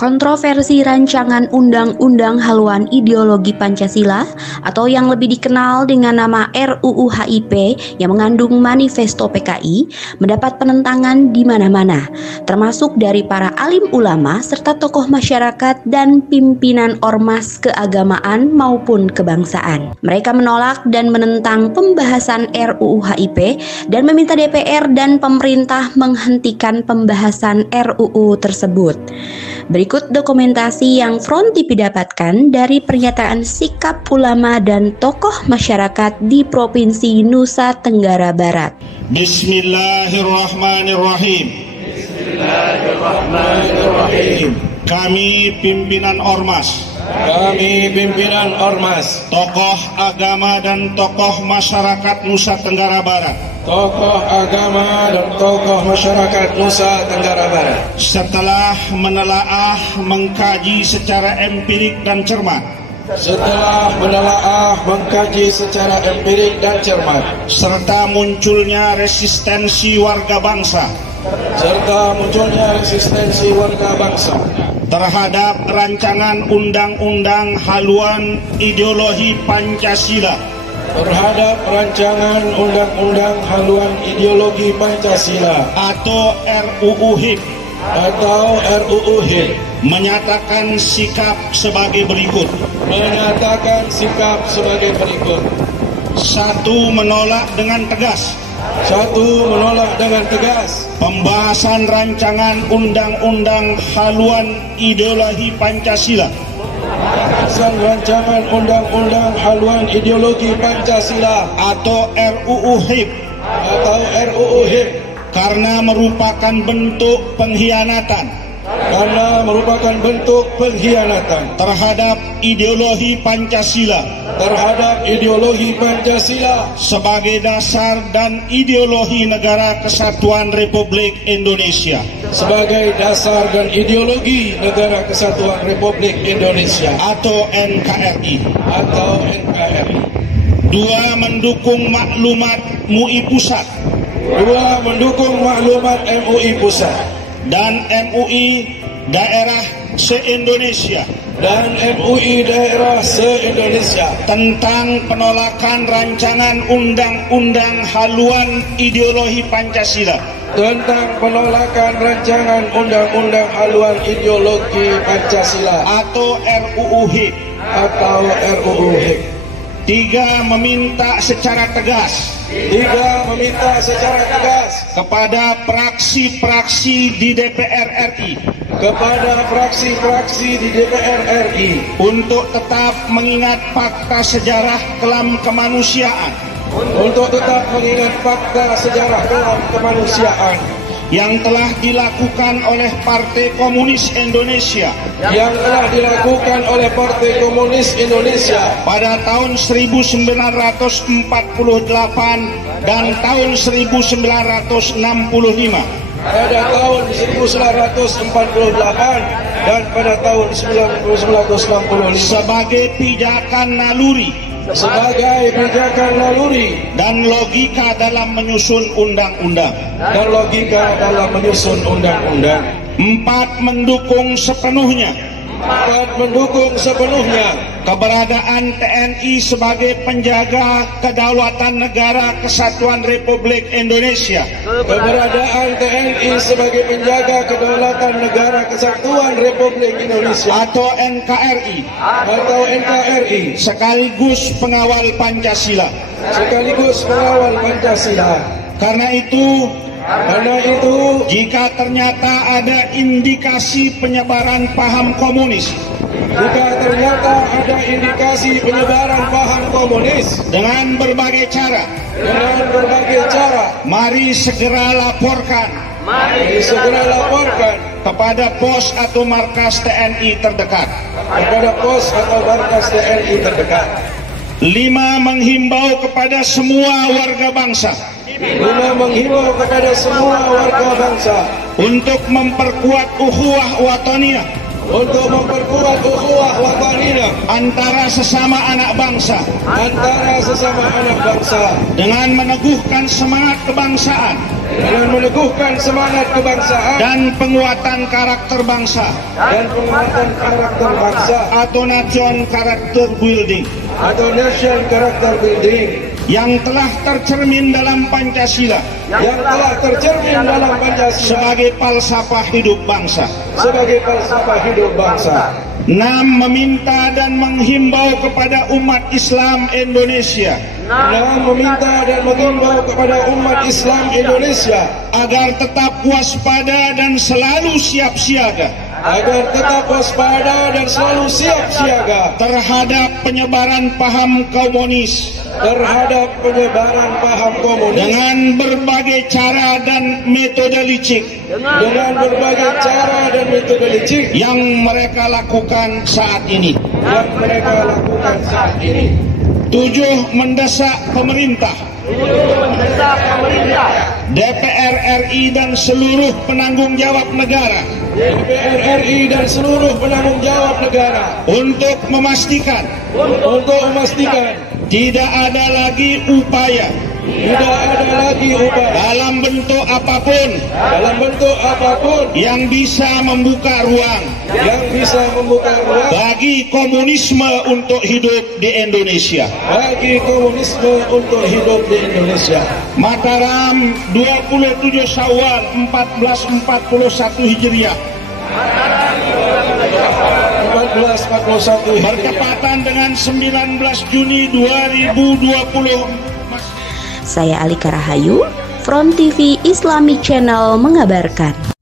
Kontroversi rancangan Undang-Undang Haluan Ideologi Pancasila atau yang lebih dikenal dengan nama RUU HIP yang mengandung manifesto PKI mendapat penentangan di mana-mana, termasuk dari para alim ulama serta tokoh masyarakat dan pimpinan ormas keagamaan maupun kebangsaan. Mereka menolak dan menentang pembahasan RUU HIP dan meminta DPR dan pemerintah menghentikan pembahasan RUU tersebut. Berikut dokumentasi yang Front TV dapatkan dari pernyataan sikap ulama dan tokoh masyarakat di Provinsi Nusa Tenggara Barat. Bismillahirrahmanirrahim. Bismillahirrahmanirrahim. Kami pimpinan ormas, tokoh agama dan tokoh masyarakat Nusa Tenggara Barat. Setelah menelaah, mengkaji secara empirik dan cermat, serta munculnya resistensi warga bangsa terhadap rancangan undang-undang haluan ideologi Pancasila atau RUU HIP menyatakan sikap sebagai berikut. 1. Menolak dengan tegas pembahasan rancangan undang-undang haluan ideologi Pancasila atau RUU HIP karena merupakan bentuk pengkhianatan terhadap ideologi Pancasila sebagai dasar dan ideologi Negara Kesatuan Republik Indonesia atau NKRI. 2. Mendukung maklumat MUI Pusat dan MUI daerah se-Indonesia tentang penolakan rancangan undang-undang haluan ideologi Pancasila atau RUU HIP. 3. Meminta secara tegas kepada praksi-praksi di DPR RI untuk tetap mengingat fakta sejarah kelam kemanusiaan yang telah dilakukan oleh Partai Komunis Indonesia pada tahun 1948 dan tahun 1965 sebagai pijakan naluri dan logika dalam menyusun undang-undang. 4. Mendukung sepenuhnya keberadaan TNI sebagai penjaga kedaulatan Negara Kesatuan Republik Indonesia atau NKRI sekaligus pengawal Pancasila. Karena itu, jika ternyata ada indikasi penyebaran paham komunis dengan berbagai cara, mari segera laporkan kepada pos atau markas TNI terdekat. 5. Menghimbau kepada semua warga bangsa untuk memperkuat ukhuwah wataniyah untuk memperkuat ukhuwah wataniyah antara sesama anak bangsa dengan meneguhkan semangat kebangsaan dan penguatan karakter bangsa atau nation character building yang telah tercermin dalam Pancasila sebagai falsafah hidup bangsa. 6. Meminta dan menghimbau kepada umat Islam Indonesia agar tetap waspada dan selalu siap siaga terhadap penyebaran paham komunis dengan berbagai cara dan metode licik yang mereka lakukan saat ini. 7. Mendesak pemerintah, DPR RI dan seluruh penanggung jawab negara untuk memastikan tidak ada lagi upaya dalam bentuk apapun yang bisa membuka ruang bagi komunisme untuk hidup di Indonesia. Mataram, 27 Syawal 1441 Hijriah bertepatan dengan 19 Juni 2020. Saya Alika Rahayu, Front TV Islamic Channel mengabarkan.